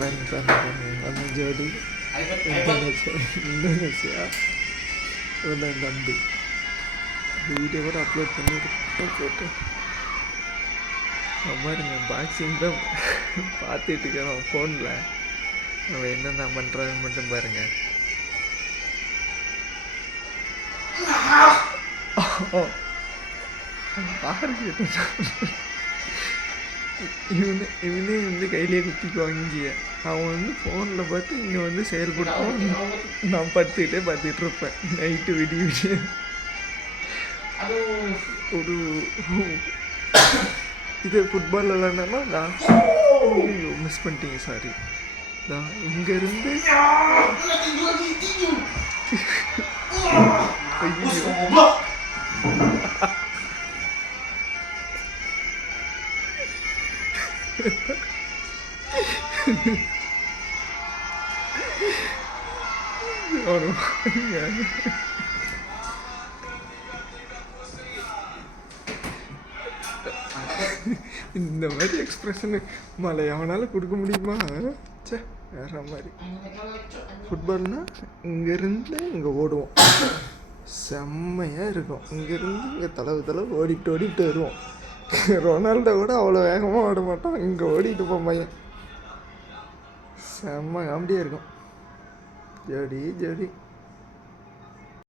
பாருங்க அந்த ஜோடி இந்தோனேஷியா ஒரு தம்பி வீடியோ கூட அப்லோட் பண்ணியிருக்கேன் போட்டு பாருங்க பாக்ஸிங் தான் பார்த்துட்டு இருக்கிறோம் ஃபோனில் அவன் என்னென்ன பண்ணுறான்னு மட்டும் பாருங்க. இவனே வந்து கையிலே குத்திக்குவாங்க. இங்கே அவன் வந்து ஃபோனில் பார்த்து இங்கே வந்து செயல்படுத்தும். நான் படுத்துக்கிட்டே பார்த்துட்ருப்பேன் நைட்டு விடிய ஒரு இது ஃபுட்பால் விளாட்னா நான் மிஸ் பண்ணிட்டீங்க சாரி. நான் இங்கேருந்து இந்த மாதிரி எக்ஸ்பிரஷனு மழை அவனால் கொடுக்க முடியுமா? சே வேற மாதிரி. ஃபுட்பால்னால் இங்கேருந்து இங்கே ஓடுவோம், செம்மையாக இருக்கும். இங்கேருந்து இங்கே தளவு ஓடிட்டு வருவோம். ரொனால்டோ கூட அவ்வளோ வேகமாக ஓட மாட்டோம், இங்கே ஓடிட்டு போம் பையன். செம்ம காமெடியாக இருக்கும். ஜோடி